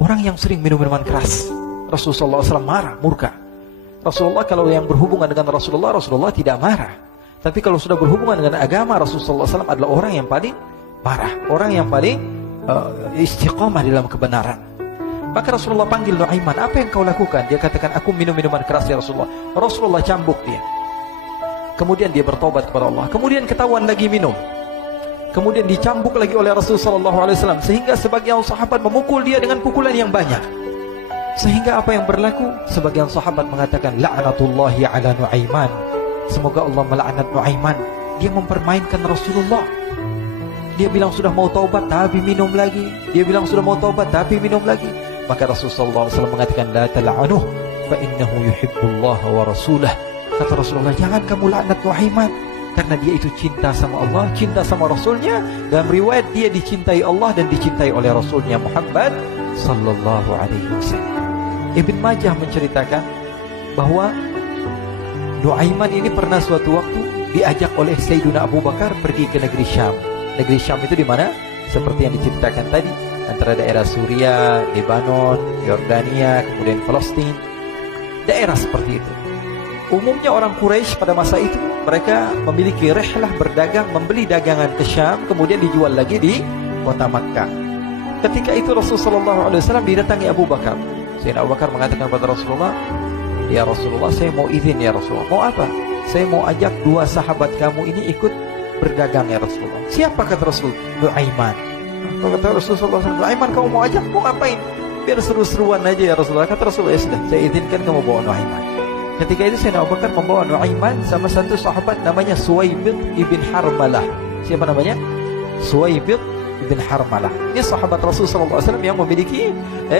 orang yang sering minum minuman keras. Rasulullah SAW marah, murka. Rasulullah kalau yang berhubungan dengan Rasulullah tidak marah. Tapi kalau sudah berhubungan dengan agama, Rasulullah SAW adalah orang yang paling marah, orang yang paling istiqamah dalam kebenaran. Maka Rasulullah panggil Nuaiman, apa yang kau lakukan? Dia katakan, aku minum minuman keras ya Rasulullah. Rasulullah cambuk dia. Kemudian dia bertobat kepada Allah. Kemudian ketahuan lagi minum. Kemudian dicambuk lagi oleh Rasulullah SAW. Sehingga sebagian sahabat memukul dia dengan pukulan yang banyak. Sehingga apa yang berlaku? Sebagian sahabat mengatakan, la'natullahi ala Nuaiman. Semoga Allah melaknat Nuaiman. Dia mempermainkan Rasulullah. Dia bilang sudah mau taubat tapi minum lagi. Dia bilang sudah mau taubat tapi minum lagi. Maka Rasulullah SAW mengatakan, la tal'anuh fa innahu yuhibbullaha wa rasulah. Kata Rasulullah, jangan kamu laknat Nuaiman, karena dia itu cinta sama Allah, cinta sama Rasulnya. Dalam riwayat dia dicintai Allah dan dicintai oleh Rasulnya Muhammad sallallahu alaihi wasallam. Ibn Majah menceritakan bahwa Nuaiman ini pernah suatu waktu diajak oleh Sayyidina Abu Bakar pergi ke negeri Syam. Negeri Syam itu di mana? Seperti yang diceritakan tadi, antara daerah Suriah, Lebanon, Yordania, kemudian Palestina. Daerah seperti itu. Umumnya orang Quraisy pada masa itu mereka memiliki rihlah berdagang, membeli dagangan ke Syam, kemudian dijual lagi di kota Makkah. Ketika itu Rasulullah SAW didatangi Abu Bakar. Sayyidina Abu Bakar mengatakan kepada Rasulullah, ya Rasulullah, saya mau izin ya Rasulullah. Mau apa? Saya mau ajak dua sahabat kamu ini ikut berdagang ya Rasulullah. Siapa kata Rasul? Nuaiman. Kata Rasulullah SAW, Nuaiman kamu mau ajak? Mau ngapain? Biar seru-seruan aja ya Rasulullah. Kata Rasulullah, ya sudah, saya izinkan kamu bawa Nuaiman. Ketika itu Sayyidina Abu Bakar membawa Nuaiman sama satu sahabat namanya Suwaibid ibn Harmalah. Siapa namanya? Suwaibid ibn Harmalah. Ini sahabat Rasulullah SAW yang memiliki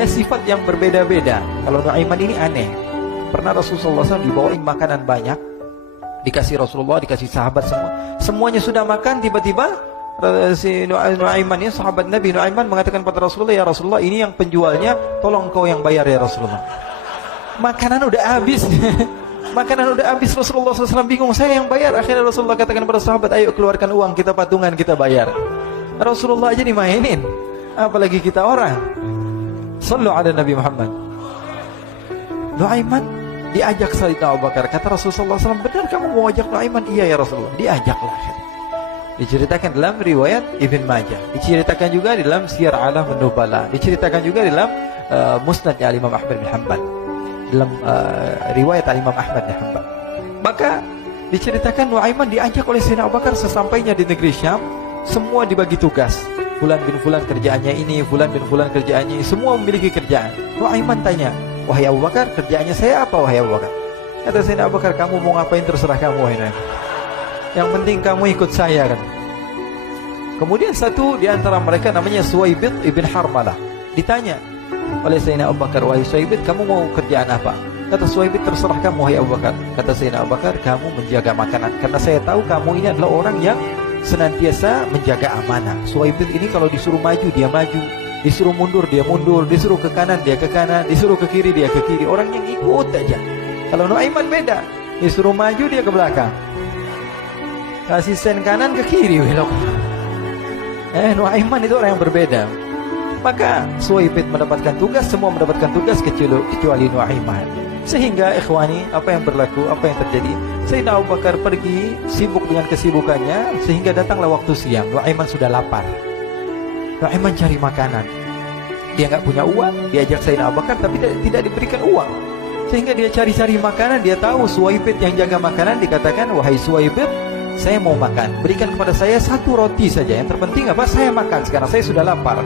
sifat yang berbeda-beda. Kalau Nuaiman ini aneh. Pernah Rasulullah SAW dibawain makanan banyak, dikasih Rasulullah, dikasih sahabat semua. Semuanya sudah makan, tiba-tiba si Nuaiman ini, sahabat Nabi Nuaiman mengatakan kepada Rasulullah, ya Rasulullah, ini yang penjualnya, tolong kau yang bayar ya Rasulullah. Makanan udah habis. Makanan udah habis. Rasulullah SAW bingung, saya yang bayar. Akhirnya Rasulullah katakan kepada sahabat, ayo keluarkan uang, kita patungan, kita bayar. Rasulullah aja dimainin, apalagi kita orang. Sallu ala Nabi Muhammad. Nuaiman diajak Sayyidina Abu Bakar. Kata Rasulullah SAW, benar kamu mau ajak Nuaiman? Iya ya Rasulullah. Diajaklah. Diceritakan dalam riwayat Ibn Majah, diceritakan juga di dalam Siyar A'lam Nubala, diceritakan juga di dalam Musnadnya Imam Ahmad bin Hanbal, dalam riwayat Imam Ahmad bin Hanbal. Maka diceritakan Nuaiman diajak oleh Sayyidina Abu Bakar. Sesampainya di negeri Syam, semua dibagi tugas. Fulan bin Fulan kerjaannya ini, Fulan bin Fulan kerjaannya ini, semua memiliki kerjaan. Nuaiman tanya, wahai Abu Bakar, kerjaannya saya apa wahai Abu Bakar? Kata Sayyidina Abu Bakar, kamu mau ngapain terserah kamu wahai Nuaiman. Yang penting kamu ikut saya kan. Kemudian satu di antara mereka namanya Suwaibid ibn Harmalah ditanya oleh Sayyidina Abu Bakar, wahai Suwaibid, kamu mau kerjaan apa? Kata Suwaibid, terserah kamu wahai Abu Bakar. Kata Sayyidina Abu Bakar, kamu menjaga makanan, karena saya tahu kamu ini adalah orang yang senantiasa menjaga amanah. Suwaibid ini kalau disuruh maju dia maju, disuruh mundur dia mundur, disuruh ke kanan dia ke kanan, disuruh ke kiri dia ke kiri. Orang yang ikut aja. Kalau Nuaiman beda, disuruh maju dia ke belakang, kasih sen kanan ke kiri belok. Nuaiman itu orang yang berbeda. Maka Suwaibid mendapatkan tugas, semua mendapatkan tugas kecuali Nuaiman. Sehingga ikhwani, apa yang berlaku, apa yang terjadi? Sayyidina Abu Bakar pergi sibuk dengan kesibukannya, sehingga datanglah waktu siang. Nuaiman sudah lapar. Nuaiman cari makanan. Dia nggak punya uang, diajak Sayyidina Abu Bakar tapi tidak diberikan uang. Sehingga dia cari-cari makanan. Dia tahu Suwaibid yang jaga makanan, dikatakan, wahai Suwaibid, saya mau makan, berikan kepada saya satu roti saja. Yang terpenting apa? Saya makan sekarang, saya sudah lapar.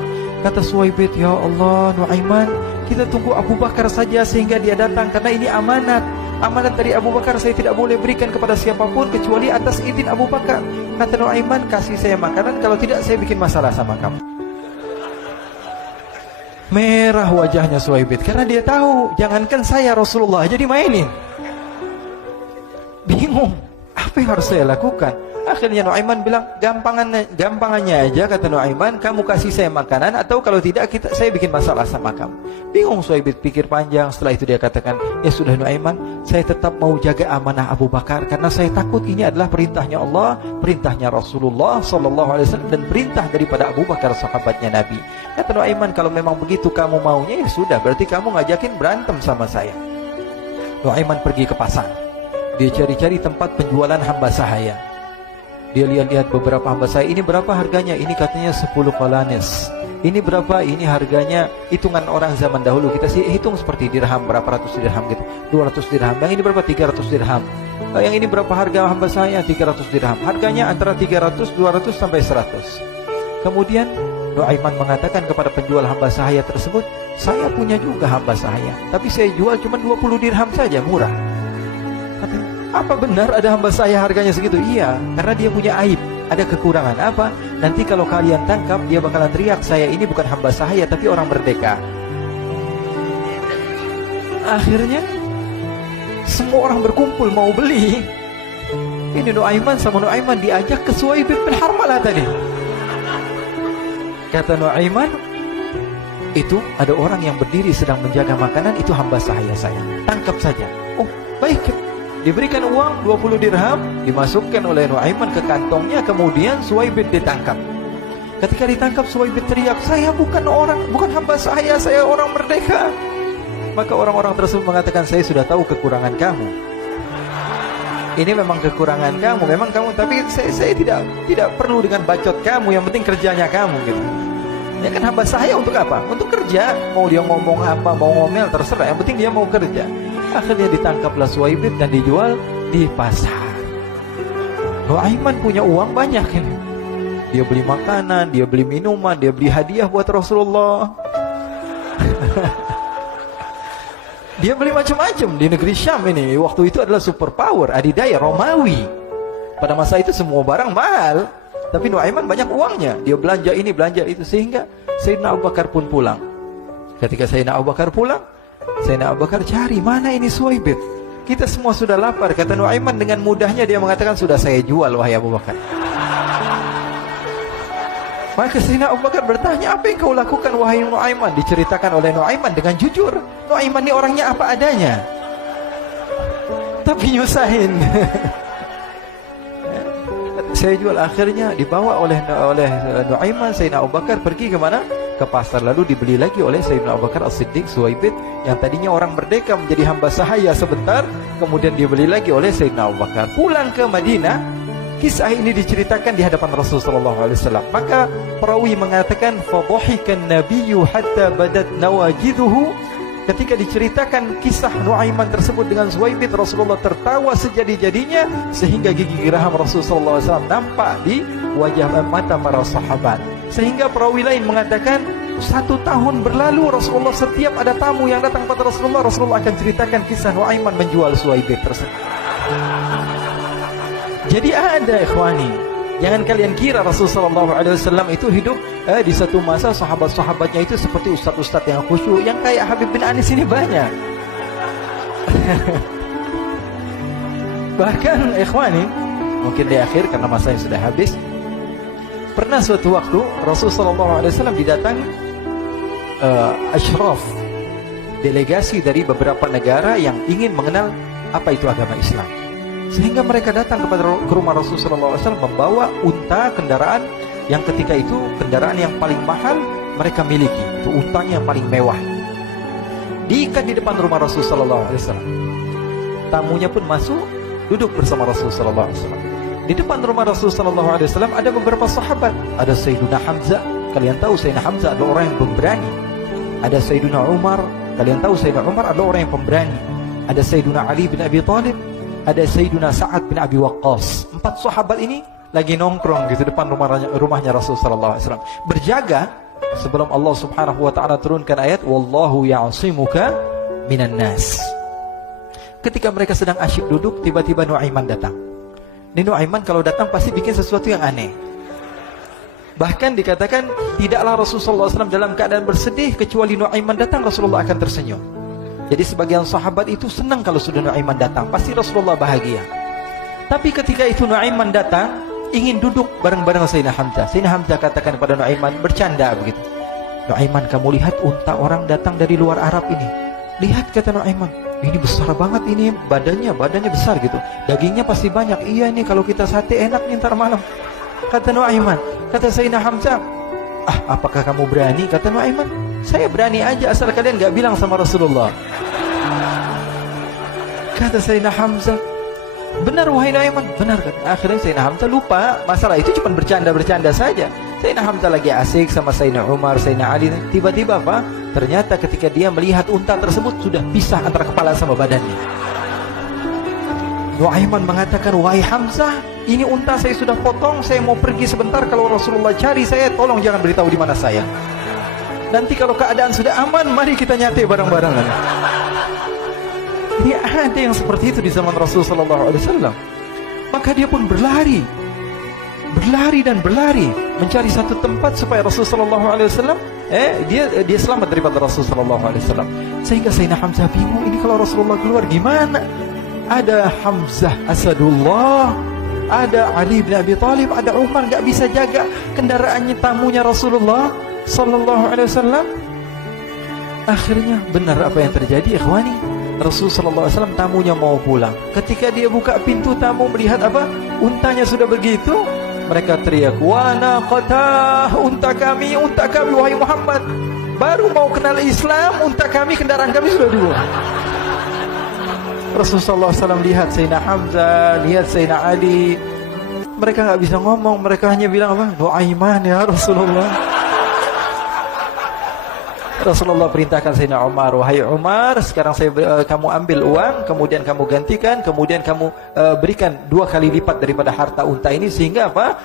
Kata Suwaibid, ya Allah Nuaiman, kita tunggu Abu Bakar saja sehingga dia datang, karena ini amanat. Amanat dari Abu Bakar, saya tidak boleh berikan kepada siapapun kecuali atas izin Abu Bakar. Kata Nuaiman, kasih saya makanan, kalau tidak saya bikin masalah sama kamu. Merah wajahnya Suwaibid, karena dia tahu, jangankan saya, Rasulullah aja dimainin. Bingung, apa yang harus saya lakukan? Akhirnya Nuaiman bilang, gampangannya aja, kata Nuaiman, kamu kasih saya makanan, atau kalau tidak saya bikin masalah sama kamu. Bingung Suhaib pikir panjang. Setelah itu dia katakan, ya sudah Nuaiman, saya tetap mau jaga amanah Abu Bakar, karena saya takut ini adalah perintahnya Allah, perintahnya Rasulullah SAW, dan perintah daripada Abu Bakar sahabatnya Nabi. Kata Nuaiman, kalau memang begitu kamu maunya, ya sudah, berarti kamu ngajakin berantem sama saya. Nuaiman pergi ke pasar. Dia cari-cari tempat penjualan hamba sahaya. Dia lihat-lihat beberapa hamba sahaya. Ini berapa harganya? Ini katanya 10 qalanes. Ini berapa? Ini harganya hitungan orang zaman dahulu. Kita sih hitung seperti dirham, berapa ratus dirham gitu. 200 dirham. Yang ini berapa? 300 dirham. Yang ini berapa harga hamba sahaya? 300 dirham. Harganya antara 300, 200 sampai 100. Kemudian Nuaiman mengatakan kepada penjual hamba sahaya tersebut, saya punya juga hamba sahaya, tapi saya jual cuma 20 dirham saja, murah. Katanya, apa benar ada hamba saya harganya segitu? Iya, karena dia punya aib, ada kekurangan. Apa? Nanti kalau kalian tangkap, dia bakalan teriak, saya ini bukan hamba sahaya tapi orang merdeka. Akhirnya semua orang berkumpul mau beli. Ini Nuaiman sama Nuaiman diajak ke Suhaib bin Harmalah tadi. Kata Nuaiman, itu ada orang yang berdiri sedang menjaga makanan, itu hamba sahaya saya, tangkap saja. Oh baik. Diberikan uang 20 dirham, dimasukkan oleh Nuaiman ke kantongnya, kemudian Suhaib ditangkap. Ketika ditangkap, Suhaib teriak, saya bukan hamba saya orang merdeka. Maka orang-orang tersebut mengatakan, saya sudah tahu kekurangan kamu. Ini memang kekurangan kamu, memang kamu, tapi saya tidak perlu dengan bacot kamu, yang penting kerjanya kamu gitu. Ya kan hamba saya untuk apa? Untuk kerja. Mau dia ngomong apa, mau ngomel, terserah, yang penting dia mau kerja. Akhirnya ditangkaplah Suhaib dan dijual di pasar. Nuaiman punya uang banyak ini. Dia beli makanan, dia beli minuman, dia beli hadiah buat Rasulullah. Dia beli macam-macam di negeri Syam ini. Waktu itu adalah superpower, adidaya Romawi. Pada masa itu semua barang mahal, tapi Nuaiman banyak uangnya. Dia belanja ini, belanja itu, sehingga Sayyidina Abu Bakar pun pulang. Ketika Sayyidina Abu Bakar pulang, Sayyidina Abu Bakar cari, mana ini Suhaib? Kita semua sudah lapar. Kata Nuaiman dengan mudahnya dia mengatakan, sudah saya jual wahai Abu Bakar. Maka Sayyidina Abu Bakar bertanya, apa yang kau lakukan wahai Nuaiman? Diceritakan oleh Nuaiman dengan jujur. Nuaiman ini orangnya apa adanya, tapi nyusahin. Saya jual. Akhirnya dibawa oleh Nuaiman, Sayyidina Abu Bakar pergi ke mana? Ke pasar. Lalu dibeli lagi oleh Sayyidina Abu Bakar As-Siddiq, Suhaib yang tadinya orang merdeka menjadi hamba sahaya sebentar, kemudian dibeli lagi oleh Sayyidina Abu Bakar. Pulang ke Madinah, kisah ini diceritakan di hadapan Rasulullah SAW. Maka perawi mengatakan, fadhahikan nabiyyu hatta badat nawajiduhu. Ketika diceritakan kisah Nuaiman tersebut dengan Suhaib, Rasulullah tertawa sejadi-jadinya, sehingga gigi geraham Rasulullah SAW nampak di wajah mata para sahabat. Sehingga perawi lain mengatakan, 1 tahun berlalu Rasulullah, setiap ada tamu yang datang kepada Rasulullah akan ceritakan kisah Nuaiman menjual Suhaib tersebut. Jadi ada ikhwani, jangan kalian kira Rasulullah SAW itu hidup di satu masa sahabat-sahabatnya itu seperti ustadz-ustadz yang khusyuk, yang kayak Habib bin Anis ini banyak. Bahkan ikhwani, mungkin di akhir karena masanya sudah habis, pernah suatu waktu Rasulullah SAW didatangi asyraf, delegasi dari beberapa negara yang ingin mengenal apa itu agama Islam. Sehingga mereka datang ke rumah Rasulullah SAW membawa unta, kendaraan yang ketika itu kendaraan yang paling mahal mereka miliki. Itu untanya yang paling mewah. Diikat di depan rumah Rasulullah SAW. Tamunya pun masuk, duduk bersama Rasulullah SAW. Di depan rumah Rasulullah SAW ada beberapa sahabat. Ada Sayyiduna Hamzah. Kalian tahu Sayyidina Hamzah adalah orang yang pemberani. Ada Sayyiduna Umar. Kalian tahu Sayyidina Umar adalah orang yang pemberani. Ada Sayyiduna Ali bin Abi Thalib. Ada Sayyiduna Sa'ad bin Abi Waqqas. 4 sahabat ini lagi nongkrong gitu depan rumahnya Rasulullah SAW, berjaga sebelum Allah Subhanahu wa ta'ala turunkan ayat wallahu ya'simuka minan nas. Ketika mereka sedang asyik duduk, tiba-tiba Nuaiman datang. Ini Nuaiman kalau datang pasti bikin sesuatu yang aneh. Bahkan dikatakan tidaklah Rasulullah SAW dalam keadaan bersedih, kecuali Nuaiman datang Rasulullah akan tersenyum. Jadi sebagian sahabat itu senang kalau sudah Nuaiman datang, pasti Rasulullah bahagia. Tapi ketika itu Nuaiman datang, ingin duduk bareng-bareng Sayyidina Hamzah. Sayyidina Hamzah katakan kepada Nuaiman, bercanda begitu. Nuaiman, kamu lihat unta orang datang dari luar Arab ini. Lihat, kata Nuaiman, ini besar banget, ini badannya besar gitu. Dagingnya pasti banyak. Iya, ini kalau kita sate enak nih ntar malam. Kata Nuaiman. Kata Sayyidina Hamzah, apakah kamu berani? Kata Nuaiman, saya berani aja asal kalian gak bilang sama Rasulullah. Kata Sayyidina Hamzah, benar wahai Nuaiman, benar kan? Akhirnya Sayyidina Hamzah lupa masalah itu, cuma bercanda-bercanda saja. Sayyidina Hamzah lagi asik sama Sayyidina Umar, Sayyidina Ali. Tiba-tiba apa? Ternyata ketika dia melihat unta tersebut sudah pisah antara kepala sama badannya. Nuaiman mengatakan, wahai Hamzah, ini unta saya sudah potong, saya mau pergi sebentar. Kalau Rasulullah cari saya, tolong jangan beritahu di mana saya. Nanti kalau keadaan sudah aman, mari kita nyate bareng-bareng. Jadi ada yang seperti itu di zaman Rasulullah SAW. Maka dia pun berlari dan berlari mencari satu tempat supaya Rasulullah SAW dia selamat daripada Rasulullah SAW. Sehingga Sayyidina Hamzah bingung, ini kalau Rasulullah keluar gimana? Ada Hamzah Asadullah, ada Ali bin Abi Thalib, ada Umar, gak bisa jaga kendaraannya, tamunya Rasulullah Sallallahu Alaihi Wasallam. Akhirnya benar apa yang terjadi, ikhwani. Rasulullah Sallallahu Alaihi Wasallam tamunya mau pulang. Ketika dia buka pintu tamu melihat apa? Untanya sudah begitu. Mereka teriak, wana qatah, unta kami wahai Muhammad. Baru mau kenal Islam, unta kami, kendaraan kami sudah dibuang. Rasulullah SAW lihat Sayyidina Hamzah, lihat Sayyidina Ali. Mereka gak bisa ngomong, mereka hanya bilang apa? Nuaiman ya Rasulullah. Rasulullah perintahkan Sayyidina Umar, wahai Umar, sekarang kamu ambil uang, kemudian kamu gantikan, kemudian kamu berikan 2 kali lipat daripada harta unta ini, sehingga apa?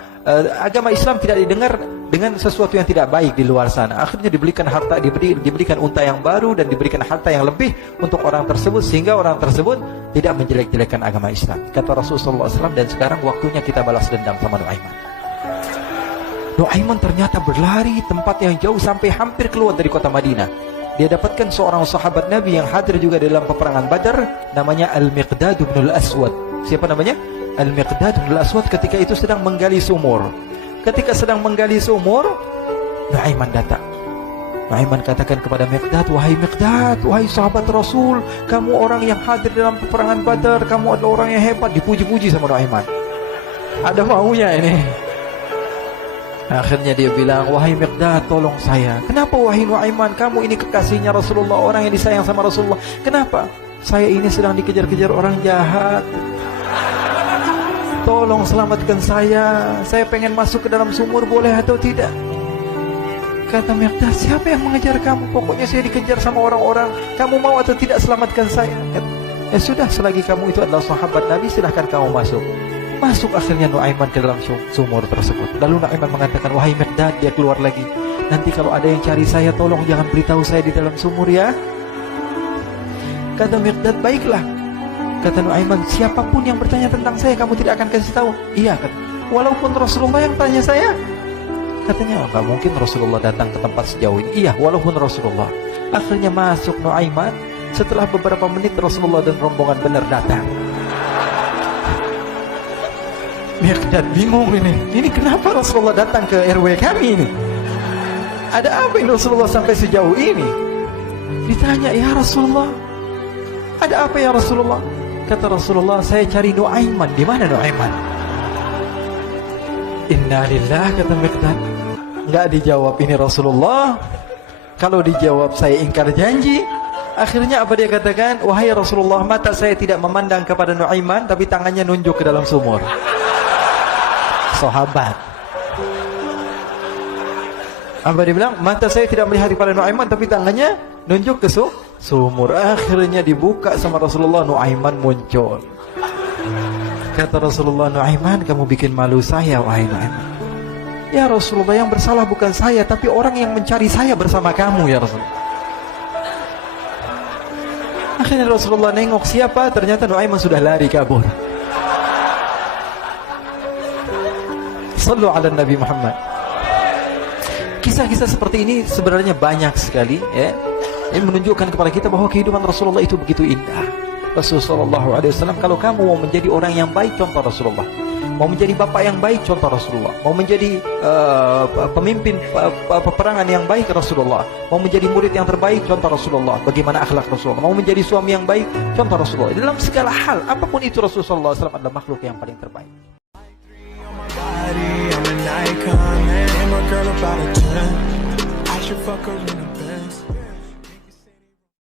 Agama Islam tidak didengar dengan sesuatu yang tidak baik di luar sana. Akhirnya diberikan harta, diberikan unta yang baru dan diberikan harta yang lebih untuk orang tersebut, sehingga orang tersebut tidak menjelek-jelekkan agama Islam. Kata Rasulullah SAW, dan sekarang waktunya kita balas dendam sama Nuaiman. Nuaiman ternyata berlari tempat yang jauh sampai hampir keluar dari kota Madinah. Dia dapatkan seorang sahabat Nabi yang hadir juga dalam peperangan Badar, namanya Al-Miqdad bin Al-Aswad. Siapa namanya? Al-Miqdad bin Al-Aswad ketika itu sedang menggali sumur. Ketika sedang menggali sumur, Nuaiman datang. Nuaiman katakan kepada Miqdad, wahai Miqdad, wahai sahabat Rasul, kamu orang yang hadir dalam peperangan Badar, kamu adalah orang yang hebat. Dipuji-puji sama Nuaiman. Ada maunya ini. Akhirnya dia bilang, wahai Miqdad, tolong saya. Kenapa wahai Nuaiman? Kamu ini kekasihnya Rasulullah, orang yang disayang sama Rasulullah. Kenapa? Saya ini sedang dikejar-kejar orang jahat. Tolong selamatkan saya. Saya pengen masuk ke dalam sumur, boleh atau tidak? Kata Miqdad, siapa yang mengejar kamu? Pokoknya saya dikejar sama orang-orang. Kamu mau atau tidak selamatkan saya? Ya sudah, selagi kamu itu adalah sahabat Nabi, silahkan kamu masuk. Masuk akhirnya Nuaiman ke dalam sumur tersebut. Lalu Nuaiman mengatakan, wahai Miqdad, dia keluar lagi. Nanti kalau ada yang cari saya, tolong jangan beritahu saya di dalam sumur ya. Kata Miqdad, baiklah. Kata Nuaiman, siapapun yang bertanya tentang saya, kamu tidak akan kasih tahu. Iya, kata, walaupun Rasulullah yang tanya saya. Katanya, enggak mungkin Rasulullah datang ke tempat sejauh ini. Iya, walaupun Rasulullah. Akhirnya masuk Nuaiman. Setelah beberapa menit, Rasulullah dan rombongan benar datang. Miqdad bingung ini. Ini kenapa Rasulullah datang ke RW kami ini? Ada apa ini Rasulullah sampai sejauh ini? Ditanya, ya Rasulullah, ada apa ya Rasulullah? Kata Rasulullah, saya cari Nuaiman. Di mana Nuaiman? Innalillah, kata Miqdad. Enggak dijawab ini Rasulullah. Kalau dijawab saya ingkar janji. Akhirnya apa dia katakan? Wahai Rasulullah, mata saya tidak memandang kepada Nuaiman, tapi tangannya nunjuk ke dalam sumur. Sahabat. Apa dia bilang? Mata saya tidak melihat kepada Nuaiman, tapi tangannya nunjuk ke sumur. Akhirnya dibuka sama Rasulullah, Nuaiman muncul. Kata Rasulullah, Nuaiman, kamu bikin malu saya, wahai Nuaiman. Ya Rasulullah, yang bersalah bukan saya, tapi orang yang mencari saya bersama kamu, ya Rasulullah. Akhirnya Rasulullah nengok siapa, ternyata Nuaiman sudah lari kabur. Sallu ala Nabi Muhammad. Kisah-kisah seperti ini sebenarnya banyak sekali, ya. Ini menunjukkan kepada kita bahwa kehidupan Rasulullah itu begitu indah. Rasulullah SAW, kalau kamu mau menjadi orang yang baik, contoh Rasulullah. Mau menjadi bapak yang baik, contoh Rasulullah. Mau menjadi pemimpin peperangan yang baik, Rasulullah. Mau menjadi murid yang terbaik, contoh Rasulullah. Bagaimana akhlak Rasulullah. Mau menjadi suami yang baik, contoh Rasulullah. Dalam segala hal, apapun itu, Rasulullah SAW adalah makhluk yang paling terbaik. I'm an icon, man. I'm a girl about a 10. I should fuck her in a